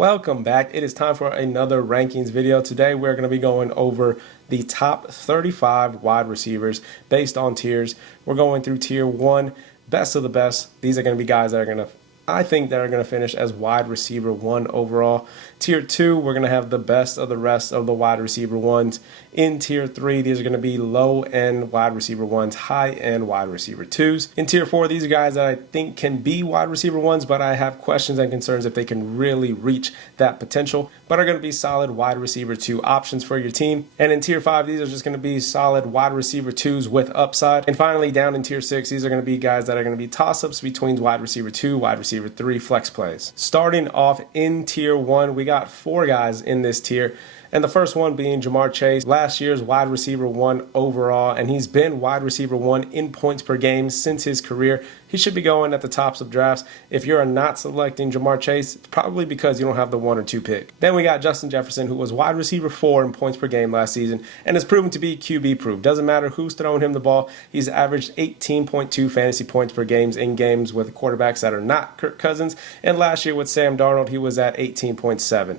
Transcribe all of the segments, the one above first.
Welcome back. It is time for another rankings video. Today we're going to be going over the top 35 wide receivers based on tiers. We're going through tier 1, best of the best. These are going to be guys that are going to, I think, that are going to finish as wide receiver 1 overall. Tier 2, we're going to have the best of the rest of the wide receiver 1s. In tier 3, these are going to be low-end wide receiver 1s, high-end wide receiver 2s. In tier 4, these are guys that I think can be wide receiver 1s, but I have questions and concerns if they can really reach that potential, but are going to be solid wide receiver 2 options for your team. And in tier 5, these are just going to be solid wide receiver 2s with upside. And finally, down in tier 6, these are going to be guys that are going to be toss-ups between wide receiver 2, wide receiver 3 flex plays. Starting off in tier 1, we got 4 guys in this tier. And the first one being Ja'Marr Chase, last year's wide receiver 1 overall, and he's been wide receiver 1 in points per game since his career. He should be going at the tops of drafts. If you're not selecting Ja'Marr Chase, it's probably because you don't have the 1 or 2 pick. Then we got Justin Jefferson, who was wide receiver 4 in points per game last season and has proven to be QB proof. Doesn't matter who's throwing him the ball. He's averaged 18.2 fantasy points per game in games with quarterbacks that are not Kirk Cousins. And last year with Sam Darnold, he was at 18.7.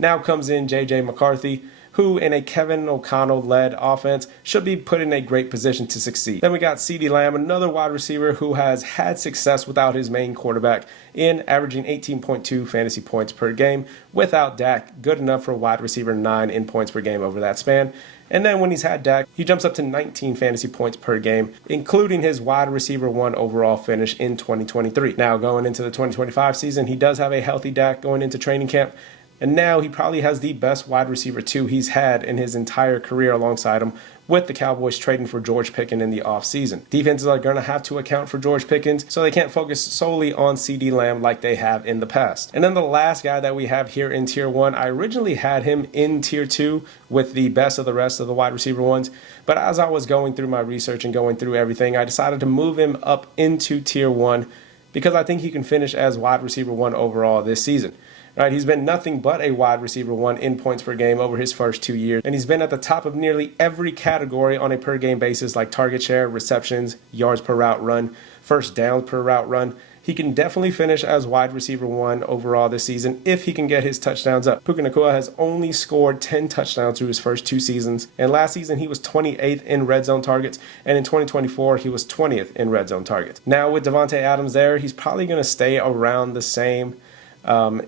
Now comes in J.J. McCarthy, who in a Kevin O'Connell-led offense should be put in a great position to succeed. Then we got CeeDee Lamb, another wide receiver who has had success without his main quarterback in averaging 18.2 fantasy points per game without Dak, good enough for wide receiver 9 in points per game over that span. And then when he's had Dak, he jumps up to 19 fantasy points per game, including his wide receiver 1 overall finish in 2023. Now going into the 2025 season, he does have a healthy Dak going into training camp. And now he probably has the best wide receiver 2 he's had in his entire career alongside him, with the Cowboys trading for George Pickens in the offseason. Defenses are going to have to account for George Pickens, so they can't focus solely on CeeDee Lamb like they have in the past. And then the last guy that we have here in tier 1, I originally had him in tier 2 with the best of the rest of the wide receiver 1s, but as I was going through my research and going through everything, I decided to move him up into tier 1 because I think he can finish as wide receiver 1 overall this season. Right, he's been nothing but a wide receiver 1 in points per game over his first 2 years, and he's been at the top of nearly every category on a per game basis, like target share, receptions, yards per route run, first downs per route run. He can definitely finish as wide receiver 1 overall this season if he can get his touchdowns up. Puka Nacua has only scored 10 touchdowns through his first 2 seasons, and last season he was 28th in red zone targets, and in 2024 he was 20th in red zone targets. Now with Davante Adams there, he's probably going to stay around the same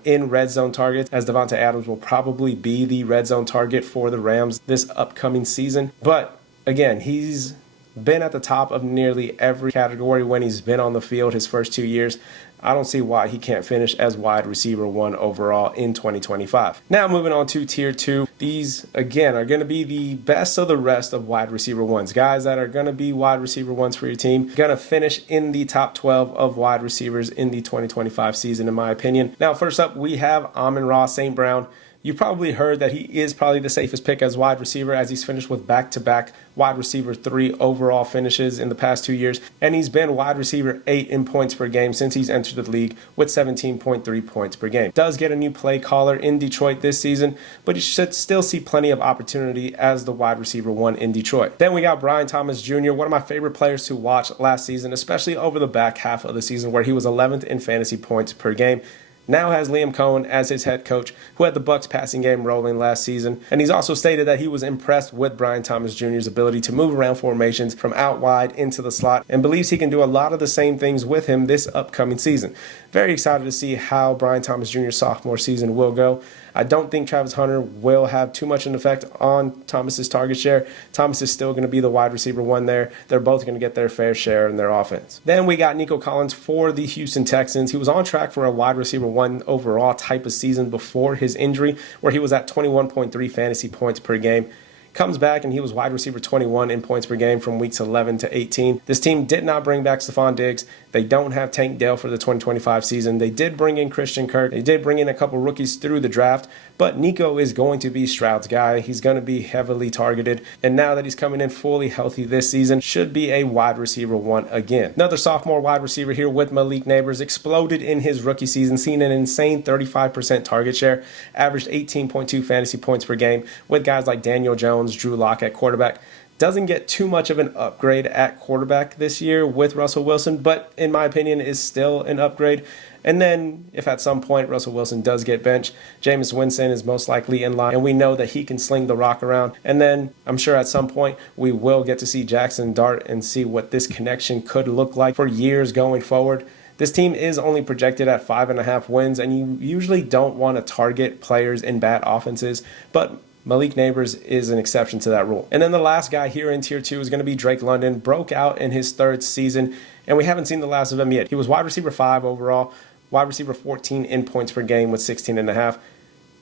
in red zone targets, as Davante Adams will probably be the red zone target for the Rams this upcoming season. But again, he's been at the top of nearly every category when he's been on the field his first 2 years. I don't see why he can't finish as wide receiver 1 overall in 2025. Now moving on to tier 2. These, again, are going to be the best of the rest of wide receiver 1s. Guys that are going to be wide receiver 1s for your team. Going to finish in the top 12 of wide receivers in the 2025 season, in my opinion. Now, first up, we have Amon-Ra St. Brown. You've probably heard that he is probably the safest pick as wide receiver, as he's finished with back-to-back wide receiver 3 overall finishes in the past 2 years. And he's been wide receiver 8 in points per game since he's entered the league with 17.3 points per game. Does get a new play caller in Detroit this season, but he should still see plenty of opportunity as the wide receiver 1 in Detroit. Then we got Brian Thomas Jr., one of my favorite players to watch last season, especially over the back half of the season where he was 11th in fantasy points per game. Now has Liam Cohen as his head coach, who had the Bucs passing game rolling last season. And he's also stated that he was impressed with Brian Thomas Jr.'s ability to move around formations from out wide into the slot, and believes he can do a lot of the same things with him this upcoming season. Very excited to see how Brian Thomas Jr.'s sophomore season will go. I don't think Travis Hunter will have too much an effect on Thomas's target share. Thomas is still going to be the wide receiver 1 there. They're both going to get their fair share in their offense. Then we got Nico Collins for the Houston Texans. He was on track for a wide receiver 1 overall type of season before his injury, where he was at 21.3 fantasy points per game. Comes back and he was wide receiver 21 in points per game from weeks 11 to 18. This team did not bring back Stephon Diggs. They don't have Tank Dell for the 2025 season. They did bring in Christian Kirk. They did bring in a couple rookies through the draft, but Nico is going to be Stroud's guy. He's going to be heavily targeted, and now that he's coming in fully healthy this season, should be a wide receiver 1 again. Another sophomore wide receiver here with Malik Nabers exploded in his rookie season, seeing an insane 35% target share, averaged 18.2 fantasy points per game with guys like Daniel Jones, Drew Lock at quarterback. Doesn't get too much of an upgrade at quarterback this year with Russell Wilson, but in my opinion is still an upgrade. And then if at some point Russell Wilson does get benched, Jameis Winston is most likely in line, and we know that he can sling the rock around. And then I'm sure at some point we will get to see Jackson Dart and see what this connection could look like for years going forward. This team is only projected at 5.5 wins, and you usually don't want to target players in bad offenses, but Malik Nabers is an exception to that rule. And then the last guy here in Tier 2 is going to be Drake London. Broke out in his third season, and we haven't seen the last of him yet. He was wide receiver 5 overall, wide receiver 14 in points per game with 16.5.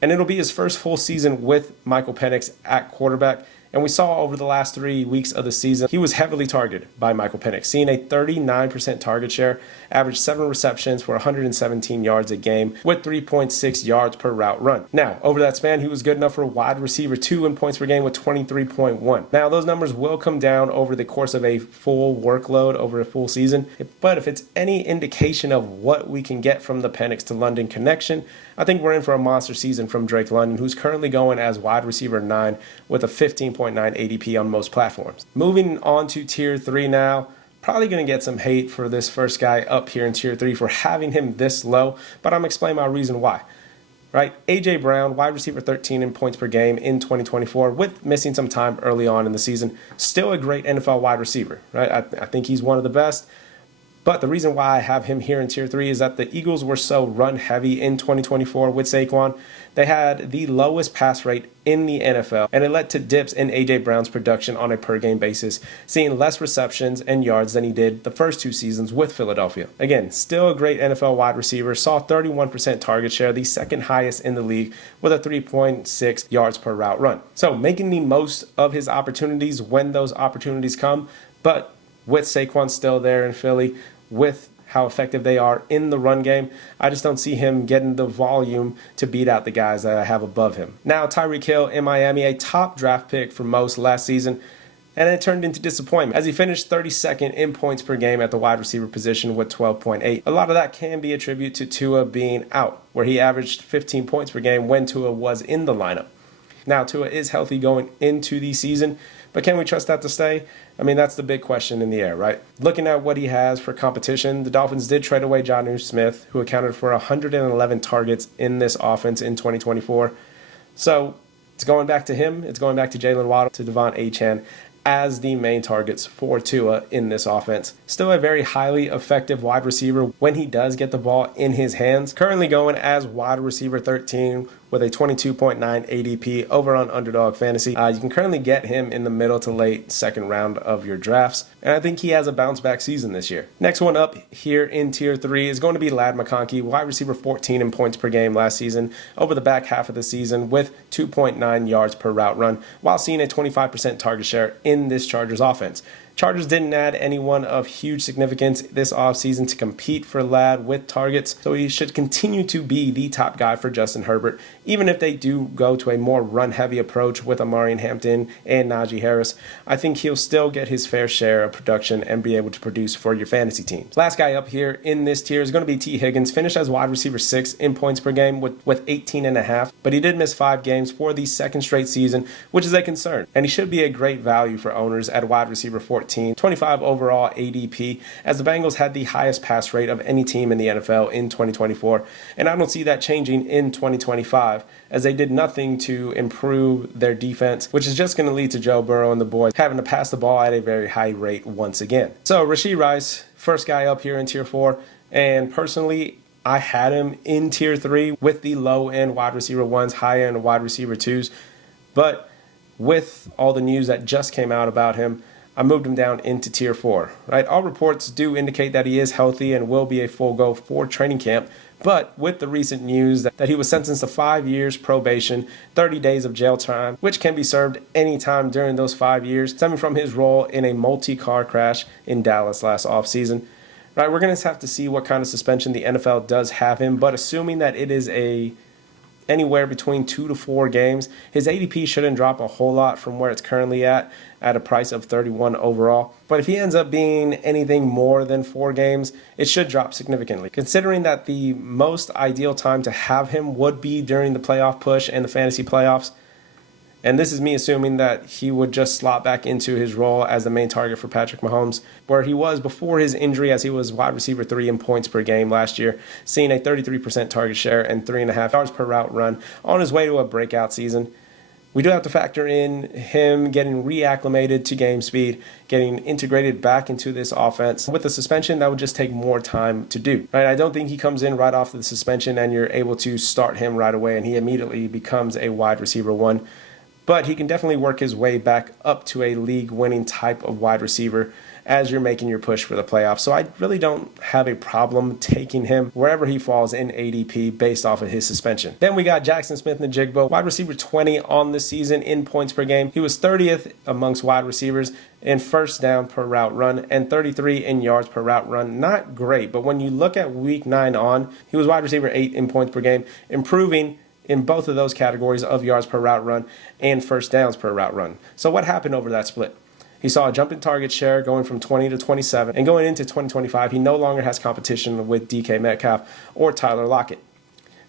And it'll be his first full season with Michael Penix at quarterback. And we saw over the last 3 weeks of the season, he was heavily targeted by Michael Penix, seeing a 39% target share, averaged 7 receptions for 117 yards a game with 3.6 yards per route run. Now, over that span, he was good enough for wide receiver 2 in points per game with 23.1. Now, those numbers will come down over the course of a full workload over a full season, but if it's any indication of what we can get from the Penix to London connection, I think we're in for a monster season from Drake London, who's currently going as wide receiver 9 with a 15.9 ADP on most platforms. Moving on to Tier 3 now. Probably going to get some hate for this first guy up here in Tier 3 for having him this low, but I'm explaining my reason why. Right? A.J. Brown, wide receiver 13 in points per game in 2024, with missing some time early on in the season. Still a great NFL wide receiver, right? I think he's one of the best. But the reason why I have him here in Tier 3 is that the Eagles were so run heavy in 2024 with Saquon. They had the lowest pass rate in the NFL, and it led to dips in A.J. Brown's production on a per-game basis, seeing less receptions and yards than he did the first 2 seasons with Philadelphia. Again, still a great NFL wide receiver, saw 31% target share, the second highest in the league, with a 3.6 yards per route run. So making the most of his opportunities when those opportunities come, but with Saquon still there in Philly, with how effective they are in the run game, I just don't see him getting the volume to beat out the guys that I have above him. Now, Tyreek Hill in Miami, a top draft pick for most last season, and it turned into disappointment as he finished 32nd in points per game at the wide receiver position with 12.8. A lot of that can be attributed to Tua being out, where he averaged 15 points per game when Tua was in the lineup. Now, Tua is healthy going into the season, but can we trust that to stay? I mean, that's the big question in the air, right? Looking at what he has for competition, the Dolphins did trade away Jonnu Smith, who accounted for 111 targets in this offense in 2024. So it's going back to him. It's going back to Jalen Waddle, to Devon Achane as the main targets for Tua in this offense. Still a very highly effective wide receiver when he does get the ball in his hands. Currently going as wide receiver 13 with a 22.9 ADP over on Underdog Fantasy. You can currently get him in the middle to late second round of your drafts, and I think he has a bounce back season this year. Next one up here in Tier 3 is going to be Ladd McConkey, wide receiver 14 in points per game last season over the back half of the season with 2.9 yards per route run, while seeing a 25% target share in this Chargers offense. Chargers didn't add anyone of huge significance this offseason to compete for Ladd with targets, so he should continue to be the top guy for Justin Herbert, even if they do go to a more run-heavy approach with Amari Hampton and Najee Harris. I think he'll still get his fair share of production and be able to produce for your fantasy teams. Last guy up here in this tier is going to be T. Higgins, finished as wide receiver 6 in points per game with 18.5, but he did miss 5 games for the second straight season, which is a concern, and he should be a great value for owners at wide receiver 14. 25 overall ADP, as the Bengals had the highest pass rate of any team in the NFL in 2024, and I don't see that changing in 2025, as they did nothing to improve their defense, which is just going to lead to Joe Burrow and the boys having to pass the ball at a very high rate once again. So Rashee Rice, first guy up here in Tier 4, and personally, I had him in Tier 3 with the low-end wide receiver 1s, high-end wide receiver 2s, but with all the news that just came out about him, I moved him down into Tier 4, right? All reports do indicate that he is healthy and will be a full go for training camp, but with the recent news that he was sentenced to 5 years probation, 30 days of jail time, which can be served anytime during those 5 years, stemming from his role in a multi-car crash in Dallas last offseason. Right, we're going to have to see what kind of suspension the NFL does have him, but assuming that it is anywhere between 2 to 4 games, his ADP shouldn't drop a whole lot from where it's currently at a price of 31 overall. But if he ends up being anything more than 4 games, it should drop significantly, considering that the most ideal time to have him would be during the playoff push and the fantasy playoffs. And this is me assuming that he would just slot back into his role as the main target for Patrick Mahomes, where he was before his injury, as he was wide receiver 3 in points per game last year, seeing a 33% target share and 3.5 yards per route run on his way to a breakout season. We do have to factor in him getting reacclimated to game speed, getting integrated back into this offense. With the suspension, that would just take more time to do. Right? I don't think he comes in right off the suspension and you're able to start him right away and he immediately becomes a wide receiver 1. But he can definitely work his way back up to a league-winning type of wide receiver as you're making your push for the playoffs. So I really don't have a problem taking him wherever he falls in ADP based off of his suspension. Then we got Jackson Smith-Njigba, wide receiver 20 on the season in points per game. He was 30th amongst wide receivers in first down per route run and 33 in yards per route run. Not great, but when you look at week 9 on, he was wide receiver 8 in points per game, improving in both of those categories of yards per route run and first downs per route run. So what happened over that split? He saw a jump in target share going from 20 to 27, and going into 2025, he no longer has competition with DK Metcalf or Tyler Lockett.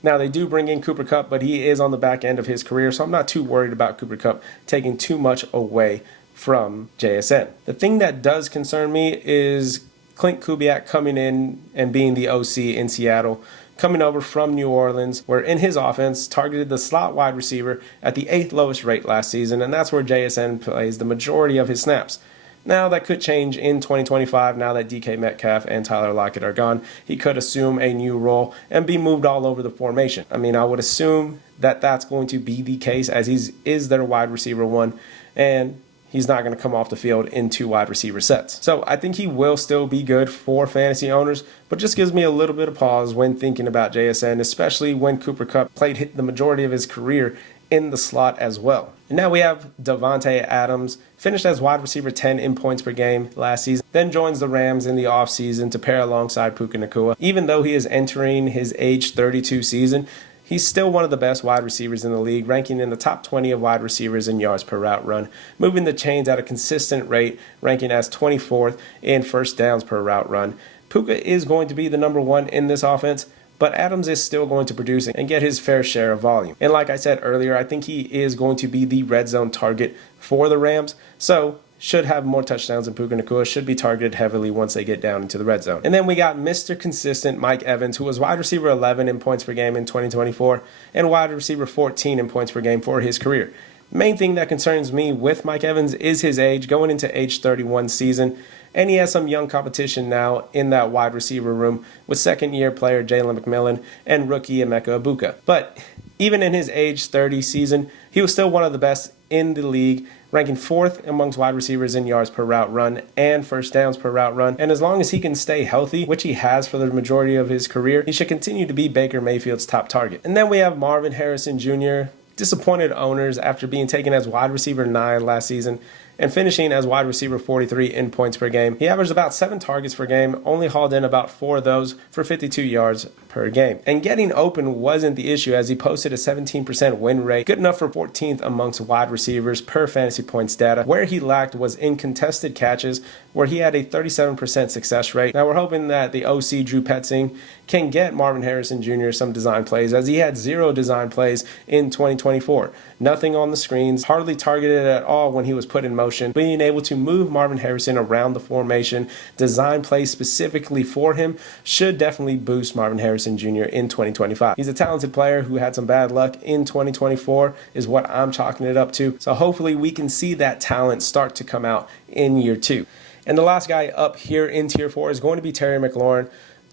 Now, they do bring in Cooper Kupp, but he is on the back end of his career, so I'm not too worried about Cooper Kupp taking too much away from JSN. The thing that does concern me is Clint Kubiak coming in and being the OC in Seattle, coming over from New Orleans, where in his offense targeted the slot wide receiver at the 8th lowest rate last season, and that's where JSN plays the majority of his snaps. Now, that could change in 2025 now that DK Metcalf and Tyler Lockett are gone. He could assume a new role and be moved all over the formation. I mean, I would assume that that's going to be the case as he is their wide receiver 1, and he's not going to come off the field in 2 wide receiver sets. So I think he will still be good for fantasy owners, but just gives me a little bit of pause when thinking about JSN, especially when Cooper Kupp played the majority of his career in the slot as well. And now we have Davante Adams, finished as wide receiver 10 in points per game last season, then joins the Rams in the offseason to pair alongside Puka Nacua. Even though he is entering his age 32 season, he's still one of the best wide receivers in the league, ranking in the top 20 of wide receivers in yards per route run, moving the chains at a consistent rate, ranking as 24th in first downs per route run. Puka is going to be the number 1 in this offense, but Adams is still going to produce and get his fair share of volume. And like I said earlier, I think he is going to be the red zone target for the Rams, so should have more touchdowns than Puka Nacua, should be targeted heavily once they get down into the red zone. And then we got Mr. Consistent Mike Evans, who was wide receiver 11 in points per game in 2024 and wide receiver 14 in points per game for his career. Main thing that concerns me with Mike Evans is his age, going into age 31 season, and he has some young competition now in that wide receiver room with second-year player Jalen McMillan and rookie Emeka Egbuka. But even in his age 30 season, he was still one of the best in the league, ranking 4th amongst wide receivers in yards per route run and first downs per route run. And as long as he can stay healthy, which he has for the majority of his career, he should continue to be Baker Mayfield's top target. And then we have Marvin Harrison Jr., disappointed owners after being taken as wide receiver 9 last season and finishing as wide receiver 43 in points per game. He averaged about 7 targets per game, only hauled in about 4 of those for 52 yards per game. And getting open wasn't the issue as he posted a 17% win rate, good enough for 14th amongst wide receivers per fantasy points data. Where he lacked was in contested catches, where he had a 37% success rate. Now we're hoping that the OC Drew Petzing can get Marvin Harrison Jr. some design plays, as he had 0 design plays in 2024. Nothing on the screens, hardly targeted at all when he was put in motion. Being able to move Marvin Harrison around the formation, design plays specifically for him, should definitely boost Marvin Harrison Jr. in 2025. He's a talented player who had some bad luck in 2024 is what I'm chalking it up to. So hopefully we can see that talent start to come out in year 2. And the last guy up here in tier 4 is going to be Terry McLaurin,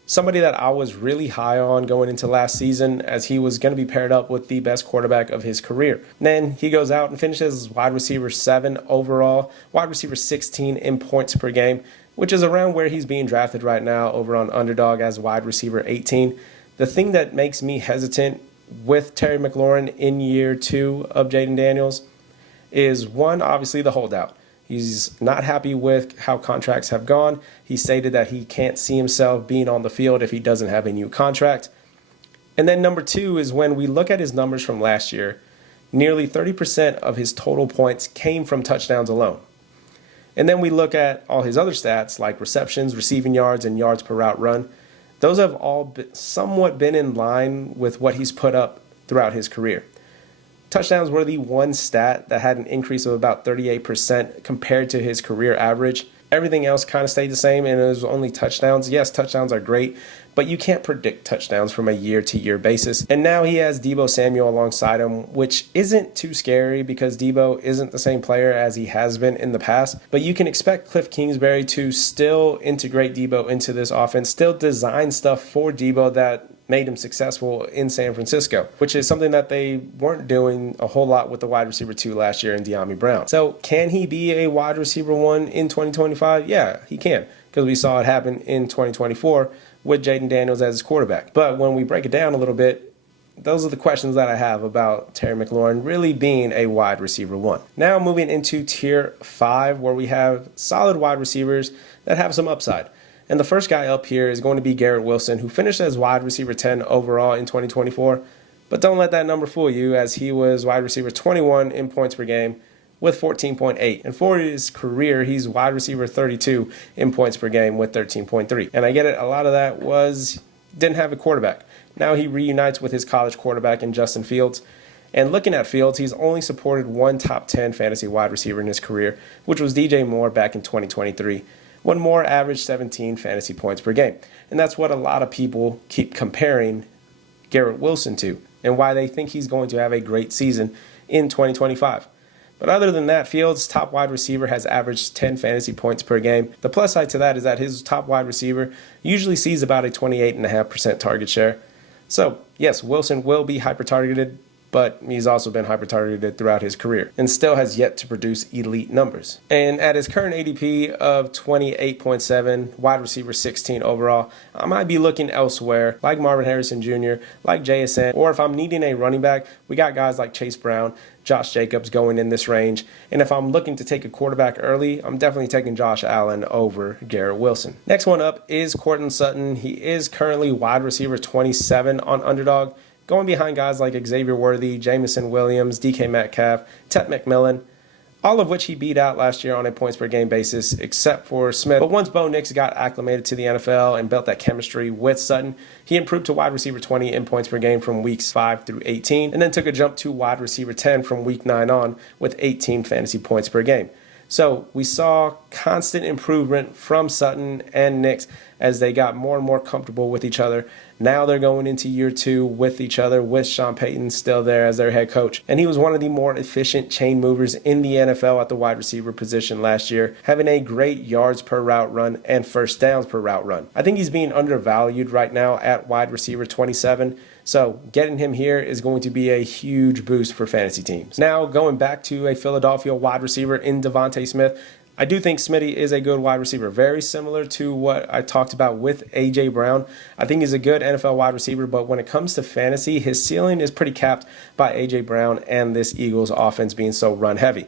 somebody that I was really high on going into last season, as he was going to be paired up with the best quarterback of his career. And then he goes out and finishes as wide receiver 7 overall, wide receiver 16 in points per game, which is around where he's being drafted right now over on Underdog as wide receiver 18. The thing that makes me hesitant with Terry McLaurin in year 2 of Jayden Daniels is, one, obviously the holdout. He's not happy with how contracts have gone. He stated that he can't see himself being on the field if he doesn't have a new contract. And then number 2 is when we look at his numbers from last year, nearly 30% of his total points came from touchdowns alone. And then we look at all his other stats like receptions, receiving yards, and yards per route run. Those have all somewhat been in line with what he's put up throughout his career. Touchdowns were the one stat that had an increase of about 38% compared to his career average. Everything else kind of stayed the same, and it was only touchdowns. Yes, touchdowns are great, but you can't predict touchdowns from a year-to-year basis. And now he has Deebo Samuel alongside him, which isn't too scary because Deebo isn't the same player as he has been in the past. But you can expect Cliff Kingsbury to still integrate Deebo into this offense, still design stuff for Deebo that made him successful in San Francisco, which is something that they weren't doing a whole lot with the wide receiver 2 last year in Dyami Brown. So can he be a wide receiver 1 in 2025? Yeah, he can, because we saw it happen in 2024 with Jaden Daniels as his quarterback. But when we break it down a little bit, those are the questions that I have about Terry McLaurin really being a wide receiver 1. Now moving into tier 5, where we have solid wide receivers that have some upside. And the first guy up here is going to be Garrett Wilson, who finished as wide receiver 10 overall in 2024. But don't let that number fool you, as he was wide receiver 21 in points per game with 14.8. And for his career, he's wide receiver 32 in points per game with 13.3. And I get it, a lot of that was didn't have a quarterback. Now he reunites with his college quarterback in Justin Fields. And looking at Fields, he's only supported one top 10 fantasy wide receiver in his career, which was DJ Moore back in 2023. When Moore averaged 17 fantasy points per game. And that's what a lot of people keep comparing Garrett Wilson to, and why they think he's going to have a great season in 2025. But other than that, Fields' top wide receiver has averaged 10 fantasy points per game. The plus side to that is that his top wide receiver usually sees about a 28.5% target share. So, yes, Wilson will be hyper-targeted, but he's also been hyper-targeted throughout his career and still has yet to produce elite numbers. And at his current ADP of 28.7, wide receiver 16 overall, I might be looking elsewhere, like Marvin Harrison Jr., like JSN, or if I'm needing a running back, we got guys like Chase Brown, Josh Jacobs going in this range. And if I'm looking to take a quarterback early, I'm definitely taking Josh Allen over Garrett Wilson. Next one up is Courtland Sutton. He is currently wide receiver 27 on Underdog, going behind guys like Xavier Worthy, Jameson Williams, DK Metcalf, Tet McMillan, all of which he beat out last year on a points per game basis, except for Smith. But once Bo Nix got acclimated to the NFL and built that chemistry with Sutton, he improved to wide receiver 20 in points per game from weeks 5 through 18, and then took a jump to wide receiver 10 from week 9 on with 18 fantasy points per game. So we saw constant improvement from Sutton and Nix as they got more and more comfortable with each other. Now they're going into year 2 with each other, with Sean Payton still there as their head coach. And he was one of the more efficient chain movers in the NFL at the wide receiver position last year, having a great yards per route run and first downs per route run. I think he's being undervalued right now at wide receiver 27. So getting him here is going to be a huge boost for fantasy teams. Now going back to a Philadelphia wide receiver in Devontae Smith, I do think Smitty is a good wide receiver, very similar to what I talked about with A.J. Brown. I think he's a good NFL wide receiver, but when it comes to fantasy, his ceiling is pretty capped by A.J. Brown and this Eagles offense being so run heavy.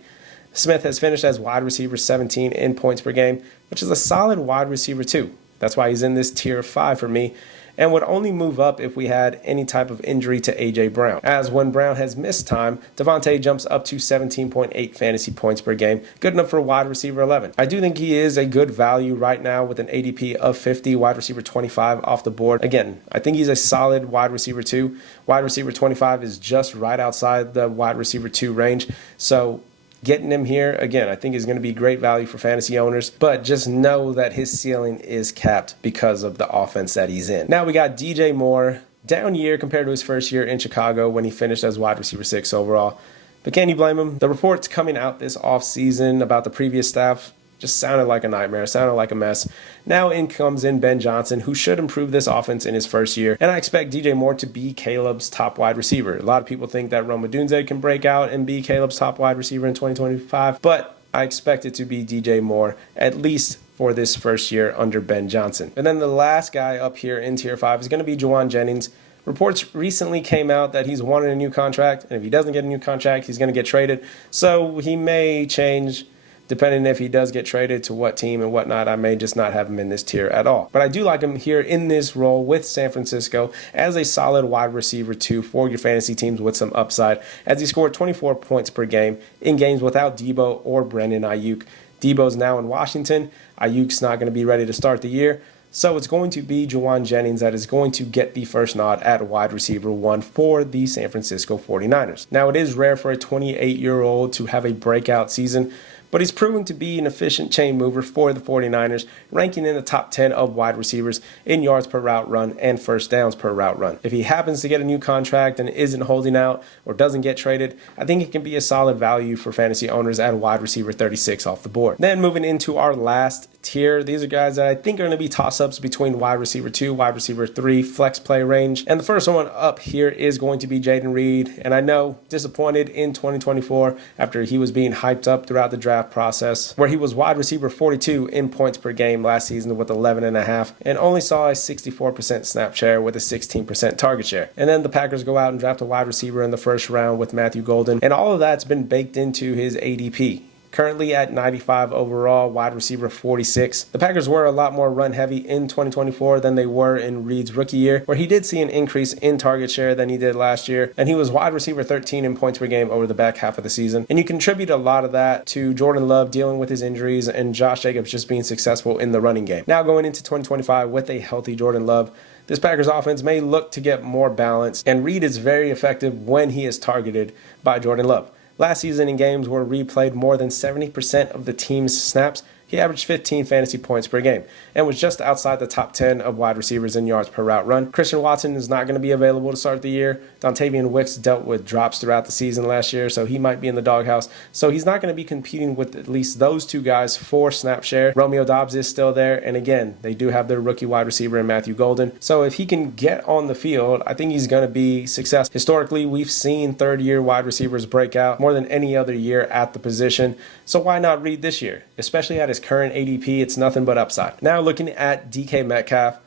Smith has finished as wide receiver 17 in points per game, which is a solid wide receiver too. That's why he's in this tier 5 for me, and would only move up if we had any type of injury to A.J. Brown. As when Brown has missed time, Devontae jumps up to 17.8 fantasy points per game, good enough for wide receiver 11. I do think he is a good value right now with an ADP of 50, wide receiver 25 off the board. Again, I think he's a solid wide receiver 2. Wide receiver 25 is just right outside the wide receiver 2 range, so getting him here, again, I think is going to be great value for fantasy owners, but just know that his ceiling is capped because of the offense that he's in. Now we got DJ Moore, down year compared to his first year in Chicago when he finished as wide receiver 6 overall. But can you blame him? The reports coming out this offseason about the previous staff just sounded like a nightmare, sounded like a mess. Now in comes in Ben Johnson, who should improve this offense in his first year. And I expect DJ Moore to be Caleb's top wide receiver. A lot of people think that Rome Odunze can break out and be Caleb's top wide receiver in 2025. But I expect it to be DJ Moore, at least for this first year under Ben Johnson. And then the last guy up here in tier 5 is going to be Juwan Jennings. Reports recently came out that he's wanted a new contract. And if he doesn't get a new contract, he's going to get traded. So he may change, depending if he does get traded to what team and whatnot. I may just not have him in this tier at all. But I do like him here in this role with San Francisco as a solid wide receiver 2 for your fantasy teams with some upside, as he scored 24 points per game in games without Deebo or Brandon Ayuk. Deebo's now in Washington. Ayuk's not going to be ready to start the year. So it's going to be Jauan Jennings that is going to get the first nod at wide receiver 1 for the San Francisco 49ers. Now, it is rare for a 28-year-old to have a breakout season, but he's proven to be an efficient chain mover for the 49ers, ranking in the top 10 of wide receivers in yards per route run and first downs per route run. If he happens to get a new contract and isn't holding out or doesn't get traded, I think it can be a solid value for fantasy owners at wide receiver 36 off the board. Then moving into our last tier, these are guys that I think are going to be toss-ups between wide receiver 2, wide receiver 3, flex play range. And the first one up here is going to be Jayden Reed. And I know, disappointed in 2024 after he was being hyped up throughout the draft process, where he was wide receiver 42 in points per game last season with 11.5 and only saw a 64% snap share with a 16% target share. And then the Packers go out and draft a wide receiver in the first round with Matthew Golden, and all of that's been baked into his ADP. Currently at 95 overall, wide receiver 46. The Packers were a lot more run heavy in 2024 than they were in Reed's rookie year, where he did see an increase in target share than he did last year, and he was wide receiver 13 in points per game over the back half of the season. And you contribute a lot of that to Jordan Love dealing with his injuries and Josh Jacobs just being successful in the running game. Now going into 2025 with a healthy Jordan Love, this Packers offense may look to get more balanced, and Reed is very effective when he is targeted by Jordan Love. Last season in games where Reed played more than 70% of the team's snaps, he averaged 15 fantasy points per game and was just outside the top 10 of wide receivers in yards per route run. Christian Watson is not going to be available to start the year. Dontavian Wicks dealt with drops throughout the season last year, so he might be in the doghouse. So he's not going to be competing with at least those two guys for snap share. Romeo Doubs is still there, and again, they do have their rookie wide receiver in Matthew Golden. So if he can get on the field, I think he's going to be successful. Historically, we've seen third-year wide receivers break out more than any other year at the position. So why not Reed this year? Especially at his current ADP, it's nothing but upside. Now looking at DK Metcalf,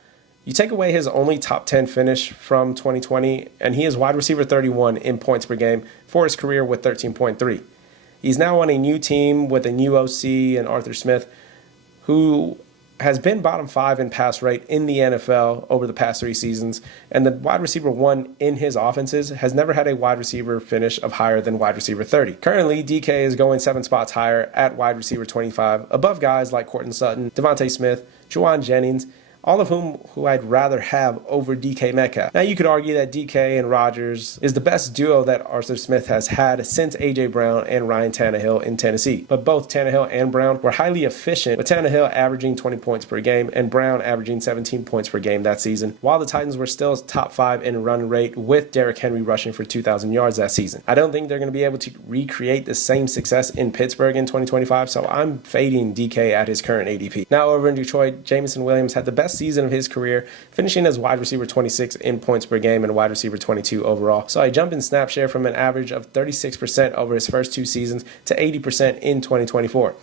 you take away his only top 10 finish from 2020, and he is wide receiver 31 in points per game for his career with 13.3. He's now on a new team with a new OC and Arthur Smith, who has been bottom 5 in pass rate in the NFL over the past 3 seasons, and the wide receiver 1 in his offenses has never had a wide receiver finish of higher than wide receiver 30. Currently, DK is going 7 spots higher at wide receiver 25, above guys like Courtland Sutton, Devontae Smith, Jauan Jennings, all of who I'd rather have over DK Metcalf. Now, you could argue that DK and Rodgers is the best duo that Arthur Smith has had since A.J. Brown and Ryan Tannehill in Tennessee. But both Tannehill and Brown were highly efficient, with Tannehill averaging 20 points per game and Brown averaging 17 points per game that season, while the Titans were still top 5 in run rate with Derrick Henry rushing for 2,000 yards that season. I don't think they're going to be able to recreate the same success in Pittsburgh in 2025, so I'm fading DK at his current ADP. Now over in Detroit, Jameson Williams had the best season of his career, finishing as wide receiver 26 in points per game and wide receiver 22 overall. So a jump in snap share from an average of 36% over his first 2 seasons to 80% in 2024.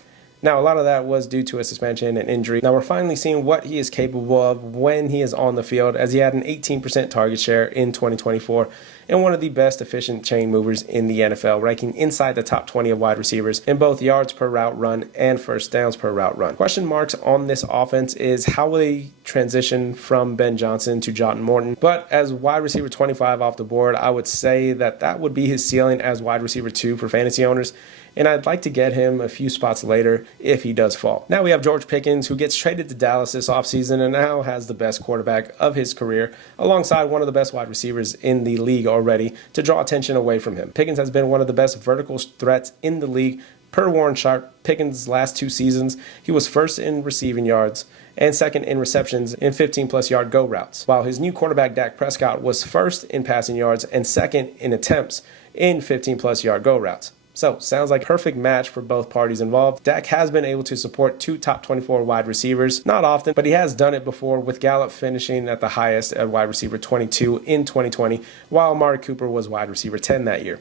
Now, a lot of that was due to a suspension and injury. Now, we're finally seeing what he is capable of when he is on the field, as he had an 18% target share in 2024 and one of the best efficient chain movers in the NFL, ranking inside the top 20 of wide receivers in both yards per route run and first downs per route run. Question marks on this offense is how will they transition from Ben Johnson to Jonathan Morton? But as wide receiver 25 off the board, I would say that would be his ceiling as wide receiver 2 for fantasy owners, and I'd like to get him a few spots later if he does fall. Now we have George Pickens, who gets traded to Dallas this offseason and now has the best quarterback of his career, alongside one of the best wide receivers in the league already, to draw attention away from him. Pickens has been one of the best vertical threats in the league. Per Warren Sharp, Pickens' last 2 seasons, he was first in receiving yards and second in receptions in 15-plus yard go routes, while his new quarterback Dak Prescott was first in passing yards and second in attempts in 15-plus yard go routes. So, sounds like a perfect match for both parties involved. Dak has been able to support 2 top 24 wide receivers. Not often, but he has done it before, with Gallup finishing at the highest at wide receiver 22 in 2020, while Amari Cooper was wide receiver 10 that year.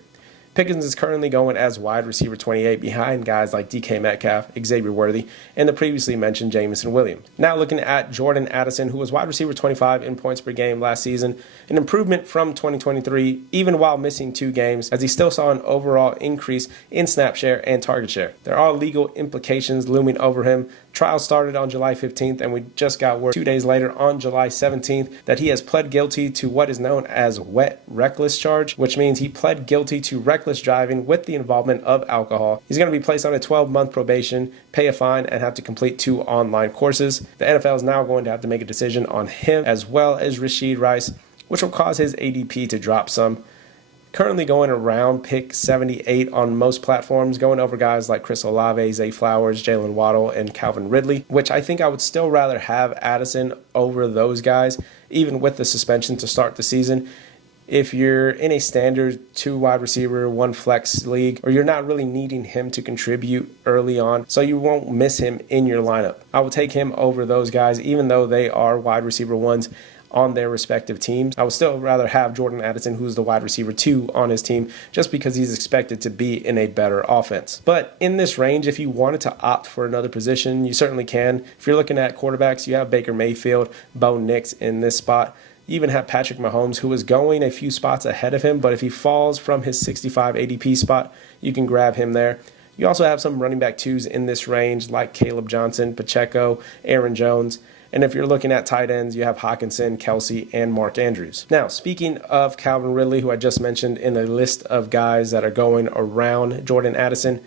Pickens is currently going as wide receiver 28 behind guys like DK Metcalf, Xavier Worthy, and the previously mentioned Jameson Williams. Now looking at Jordan Addison, who was wide receiver 25 in points per game last season, an improvement from 2023, even while missing 2 games, as he still saw an overall increase in snap share and target share. There are legal implications looming over him, Trial started on July 15th, and we just got word 2 days later on July 17th that he has pled guilty to what is known as wet reckless charge, which means he pled guilty to reckless driving with the involvement of alcohol. He's going to be placed on a 12-month probation, pay a fine, and have to complete 2 online courses. The NFL is now going to have to make a decision on him as well as Rashid Rice, which will cause his ADP to drop some. Currently going around pick 78 on most platforms, going over guys like Chris Olave, Zay Flowers, Jalen Waddle, and Calvin Ridley, which I think I would still rather have Addison over those guys, even with the suspension to start the season. If you're in a standard 2 wide receiver, 1 flex league, or you're not really needing him to contribute early on, so you won't miss him in your lineup, I will take him over those guys, even though they are wide receiver 1s on their respective teams. I would still rather have Jordan Addison, who's the wide receiver 2 on his team, just because he's expected to be in a better offense. But in this range, if you wanted to opt for another position, you certainly can. If you're looking at quarterbacks, you have Baker Mayfield, Bo Nix in this spot. You even have Patrick Mahomes, who is going a few spots ahead of him, but if he falls from his 65 ADP spot, you can grab him there. You also have some running back 2s in this range, like Caleb Johnson, Pacheco, Aaron Jones. And if you're looking at tight ends, you have Hockenson, Kelsey, and Mark Andrews. Now, speaking of Calvin Ridley, who I just mentioned in the list of guys that are going around Jordan Addison,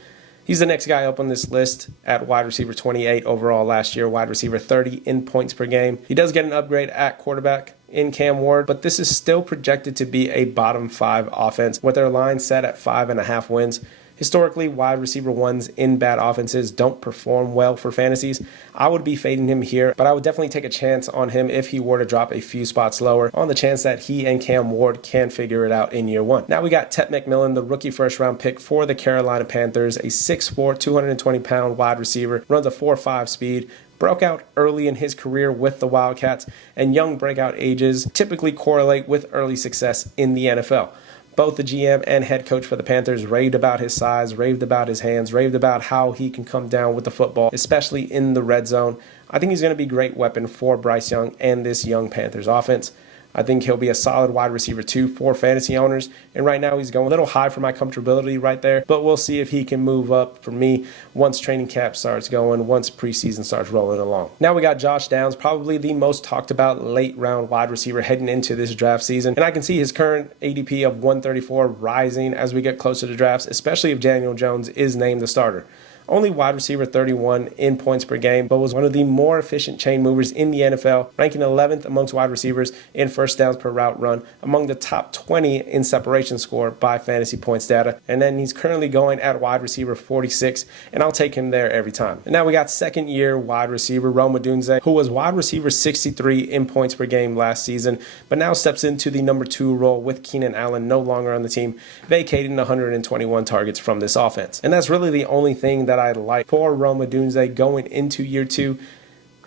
he's the next guy up on this list at wide receiver 28 overall last year, wide receiver 30 in points per game. He does get an upgrade at quarterback in Cam Ward, but this is still projected to be a bottom 5 offense with their line set at 5.5 wins. Historically, wide receiver 1s in bad offenses don't perform well for fantasies. I would be fading him here, but I would definitely take a chance on him if he were to drop a few spots lower on the chance that he and Cam Ward can figure it out in year 1. Now we got Ted McMillan, the rookie first-round pick for the Carolina Panthers, a 6'4", 220-pound wide receiver, runs a 4.5 speed, broke out early in his career with the Wildcats, and young breakout ages typically correlate with early success in the NFL. Both the GM and head coach for the Panthers raved about his size, raved about his hands, raved about how he can come down with the football, especially in the red zone. I think he's going to be a great weapon for Bryce Young and this young Panthers offense. I think he'll be a solid wide receiver 2 for fantasy owners. And right now he's going a little high for my comfortability right there. But we'll see if he can move up for me once training camp starts going, once preseason starts rolling along. Now we got Josh Downs, probably the most talked about late round wide receiver heading into this draft season. And I can see his current ADP of 134 rising as we get closer to drafts, especially if Daniel Jones is named the starter. Only wide receiver 31 in points per game, but was one of the more efficient chain movers in the NFL, ranking 11th amongst wide receivers in first downs per route run, among the top 20 in separation score by fantasy points data. And then he's currently going at wide receiver 46, and I'll take him there every time. And now we got second-year wide receiver Rome Odunze, who was wide receiver 63 in points per game last season, but now steps into the number 2 role with Keenan Allen no longer on the team, vacating 121 targets from this offense. And that's really the only thing that I like for Rome Odunze going into year 2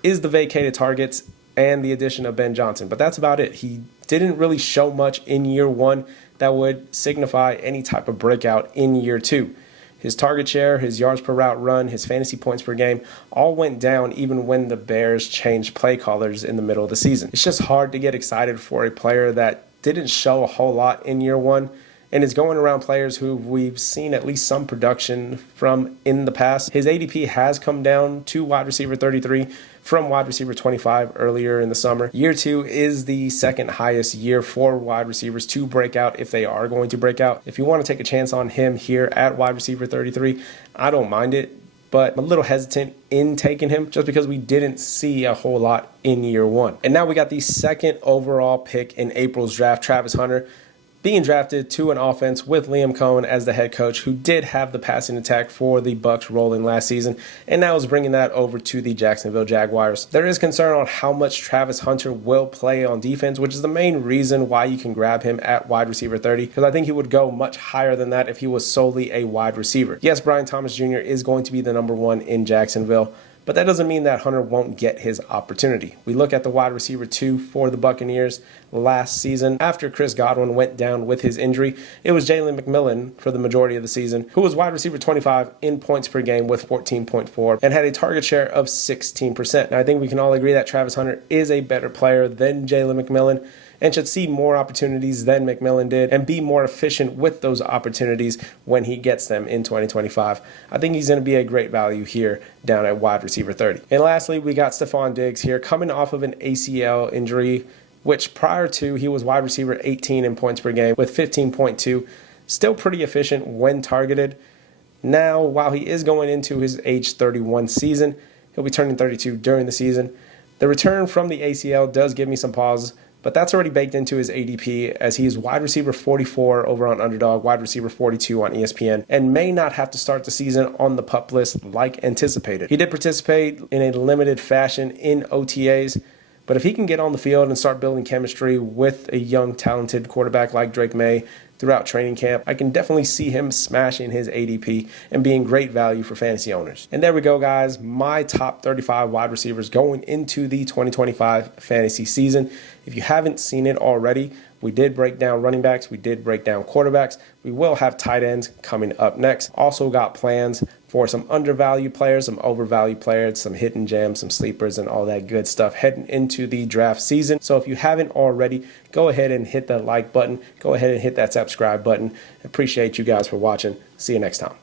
is the vacated targets and the addition of Ben Johnson. But that's about it. He didn't really show much in year 1 that would signify any type of breakout in year 2. His target share, his yards per route run, his fantasy points per game all went down even when the Bears changed play callers in the middle of the season. It's just hard to get excited for a player that didn't show a whole lot in year 1. And is going around players who we've seen at least some production from in the past. His ADP has come down to wide receiver 33 from wide receiver 25 earlier in the summer. Year 2 is the second highest year for wide receivers to break out if they are going to break out. If you want to take a chance on him here at wide receiver 33, I don't mind it. But I'm a little hesitant in taking him just because we didn't see a whole lot in year 1. And now we got the second overall pick in April's draft, Travis Hunter, being drafted to an offense with Liam Cohen as the head coach, who did have the passing attack for the Bucs rolling last season, and now is bringing that over to the Jacksonville Jaguars. There is concern on how much Travis Hunter will play on defense, which is the main reason why you can grab him at wide receiver 30, because I think he would go much higher than that if he was solely a wide receiver. Yes, Brian Thomas Jr. is going to be the number 1 in Jacksonville, but that doesn't mean that Hunter won't get his opportunity. We look at the wide receiver 2 for the Buccaneers last season. After Chris Godwin went down with his injury, it was Jalen McMillan for the majority of the season, who was wide receiver 25 in points per game with 14.4 and had a target share of 16%. Now, I think we can all agree that Travis Hunter is a better player than Jalen McMillan. and should see more opportunities than McMillan did and be more efficient with those opportunities when he gets them in 2025. I think he's going to be a great value here down at wide receiver 30. And lastly, we got Stefon Diggs here coming off of an ACL injury, which prior to he was wide receiver 18 in points per game with 15.2, still pretty efficient when targeted. Now, while he is going into his age 31 season, he'll be turning 32 during the season. The return from the ACL does give me some pause, but that's already baked into his ADP as he's wide receiver 44 over on Underdog, wide receiver 42 on ESPN, and may not have to start the season on the PUP list like anticipated. He did participate in a limited fashion in OTAs, but if he can get on the field and start building chemistry with a young, talented quarterback like Drake May throughout training camp, I can definitely see him smashing his ADP and being great value for fantasy owners. And there we go, guys. My top 35 wide receivers going into the 2025 fantasy season. If you haven't seen it already, we did break down running backs. We did break down quarterbacks. We will have tight ends coming up next. Also got plans for some undervalued players, some overvalued players, some hidden gems, some sleepers, and all that good stuff heading into the draft season. So if you haven't already, go ahead and hit that like button. Go ahead and hit that subscribe button. Appreciate you guys for watching. See you next time.